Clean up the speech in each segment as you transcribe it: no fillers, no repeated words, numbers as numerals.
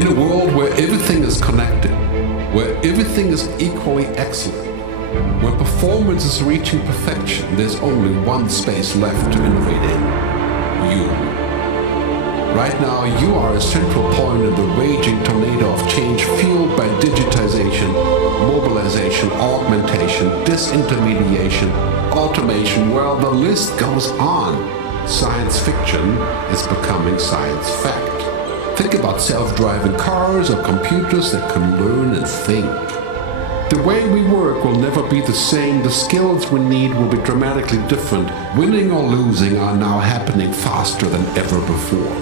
In a world where everything is connected, where everything is equally excellent, where performance is reaching perfection, there's only one space left to innovate in: you. Right now, you are a central point in the raging tornado of change fueled by digitization, mobilization, augmentation, disintermediation, automation. Well, the list goes on. Science fiction is becoming science fact. Think about self-driving cars or computers that can learn and think. The way we work will never be the same. The skills we need will be dramatically different. Winning or losing are now happening faster than ever before.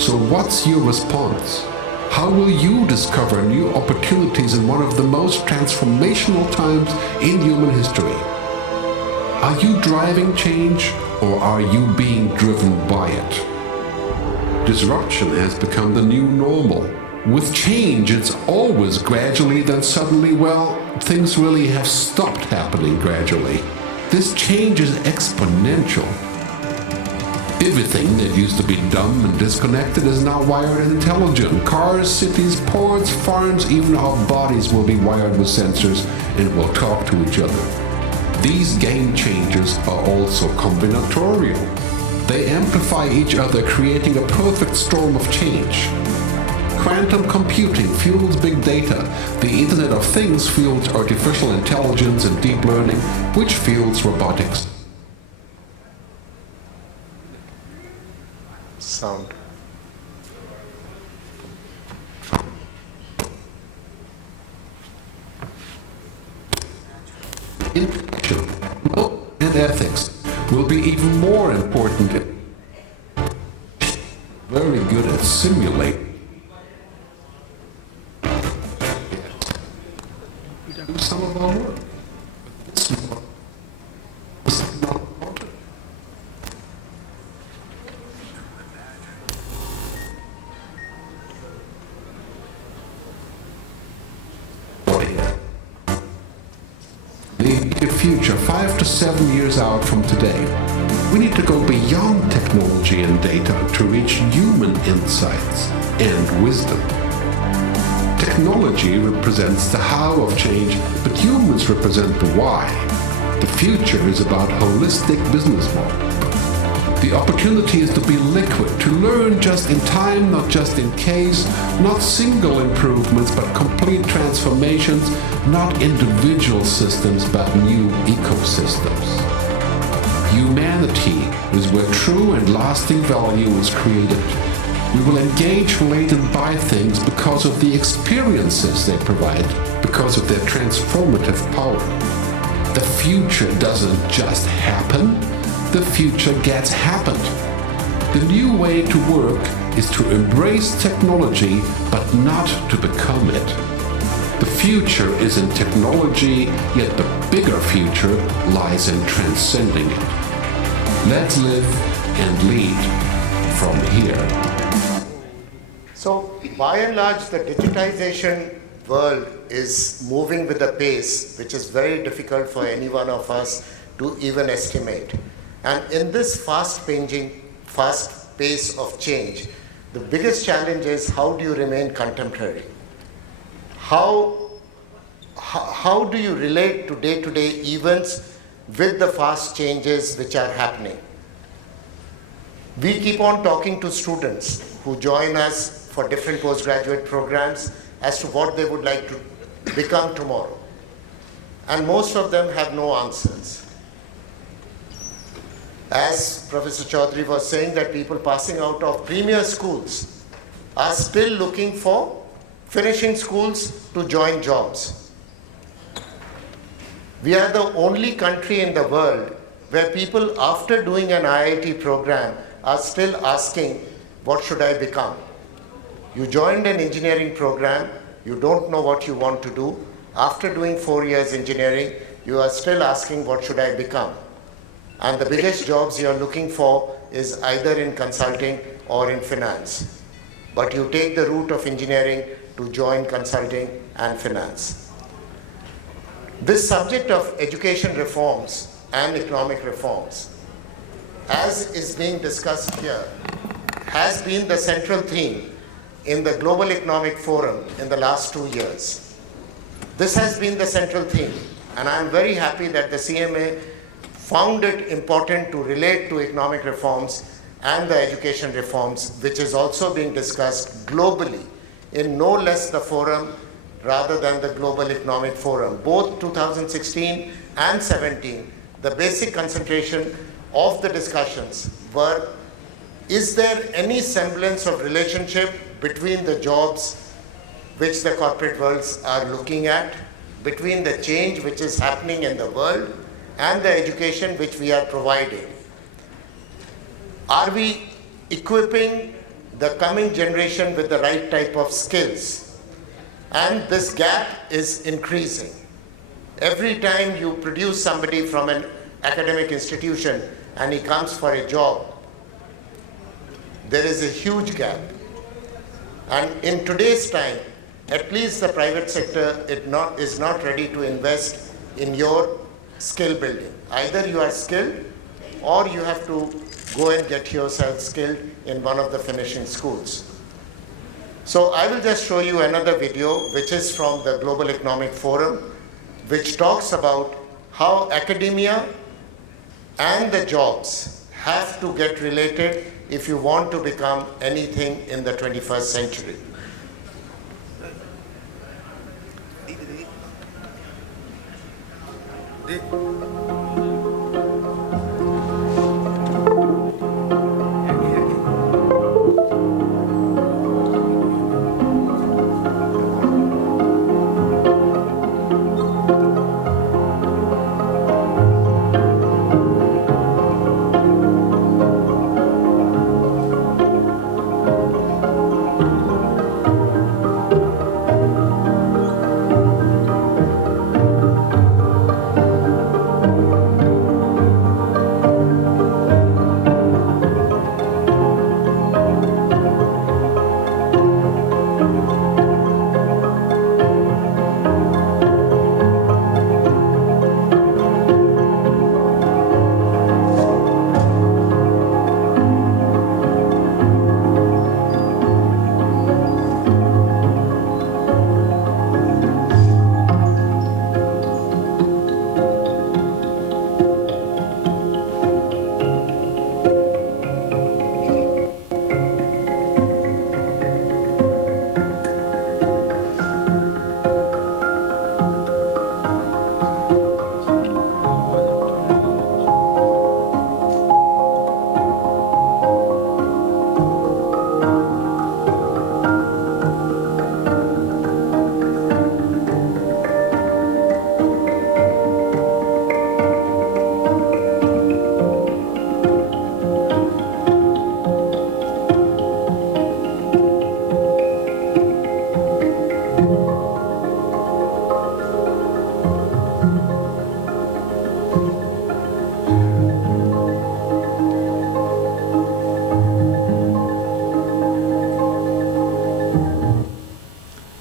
So what's your response? How will you discover new opportunities in one of the most transformational times in human history? Are you driving change, or are you being driven by it? Disruption has become the new normal. With change, it's always gradually, then suddenly, well, things really have stopped happening gradually. This change is exponential. Everything that used to be dumb and disconnected is now wired and intelligent. Cars, cities, ports, farms, even our bodies will be wired with sensors and will talk to each other. These game changers are also combinatorial. They amplify each other, creating a perfect storm of change. Quantum computing fuels big data. The Internet of Things fuels artificial intelligence and deep learning, which fuels robotics. Sound. Intuition and ethics will be even more important. Very good at simulating. Do some of our work. The future, 5 to 7 years out from today. We need to go beyond technology and data to reach human insights and wisdom. Technology represents the how of change, but humans represent the why. The future is about holistic business model. The opportunity is to be liquid, to learn just in time, not just in case, not single improvements, but complete transformations, not individual systems, but new ecosystems. Humanity is where true and lasting value is created. We will engage, relate, and buy things because of the experiences they provide, because of their transformative power. The future doesn't just happen. The future gets happened. The new way to work is to embrace technology, but not to become it. The future is in technology, yet the bigger future lies in transcending it. Let's live and lead from here. So, by and large, the digitization world is moving with a pace which is very difficult for any one of us to even estimate. And in this fast pace of change, the biggest challenge is how do you remain contemporary? How do you relate to day-to-day events with the fast changes which are happening? We keep on talking to students who join us for different postgraduate programs as to what they would like to become tomorrow. And most of them have no answers. As Professor Chaudhary was saying, that people passing out of premier schools are still looking for finishing schools to join jobs. We are the only country in the world where people, after doing an IIT program, are still asking, what should I become? You joined an engineering program, you don't know what you want to do. After doing 4 years engineering, you are still asking, what should I become? And the biggest jobs you're looking for is either in consulting or in finance. But you take the route of engineering to join consulting and finance. This subject of education reforms and economic reforms, as is being discussed here, has been the central theme in the Global Economic Forum in the last 2 years. This has been the central theme, and I am very happy that the CMA found it important to relate to economic reforms and the education reforms, which is also being discussed globally in no less the forum rather than the Global Economic Forum. Both 2016 and 17, the basic concentration of the discussions were, is there any semblance of relationship between the jobs which the corporate worlds are looking at, between the change which is happening in the world and the education which we are providing? Are we equipping the coming generation with the right type of skills? And this gap is increasing. Every time you produce somebody from an academic institution and he comes for a job, there is a huge gap. And in today's time, at least the private sector is not ready to invest in your skill building. Either you are skilled or you have to go and get yourself skilled in one of the finishing schools. So I will just show you another video which is from the Global Economic Forum, which talks about how academia and the jobs have to get related if you want to become anything in the 21st century.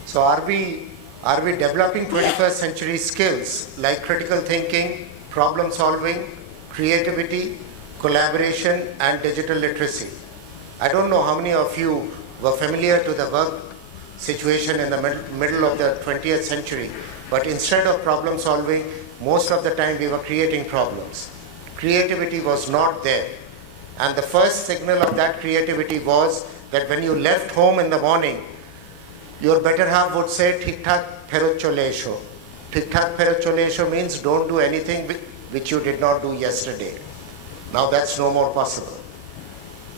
So are we developing 21st century skills like critical thinking, problem solving, creativity, collaboration, and digital literacy? I don't know how many of you were familiar to the work situation in the middle of the 20th century, but instead of problem solving, most of the time we were creating problems. Creativity was not there. And the first signal of that creativity was that when you left home in the morning, your better half would say, "Thik thak phero chole aisho." Thik thak phero chole aisho means don't do anything which you did not do yesterday. Now that's no more possible.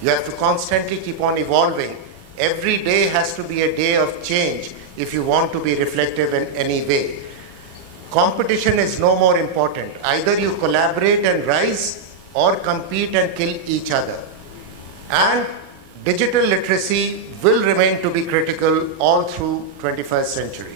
You have to constantly keep on evolving. Every day has to be a day of change if you want to be reflective in any way. Competition is no more important. Either you collaborate and rise or compete and kill each other. And digital literacy will remain to be critical all through 21st century.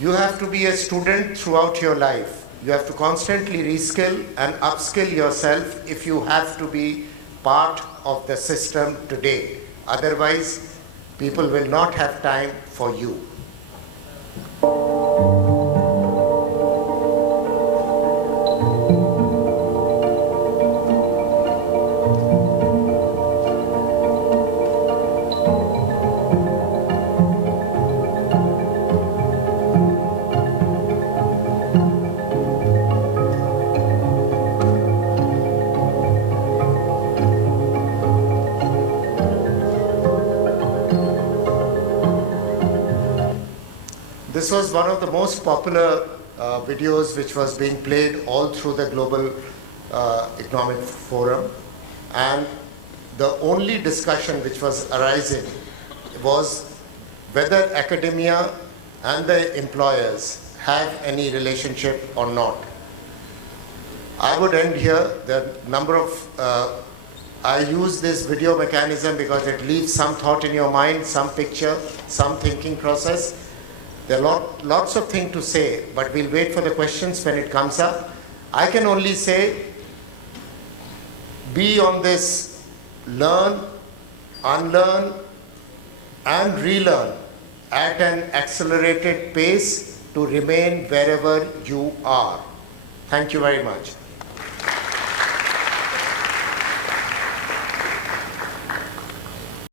You have to be a student throughout your life. You have to constantly reskill and upskill yourself if you have to be part of the system today. Otherwise, people will not have time for you. this was one of the most popular videos which was being played all through the global economic forum, and the only discussion which was arising was whether academia and the employers have any relationship or not. I would end here. The number of I use this video mechanism because it leaves some thought in your mind, some picture, some thinking process. There are lots of things to say, but we'll wait for the questions when it comes up. I can only say, be on this learn, unlearn, and relearn at an accelerated pace to remain wherever you are. Thank you very much.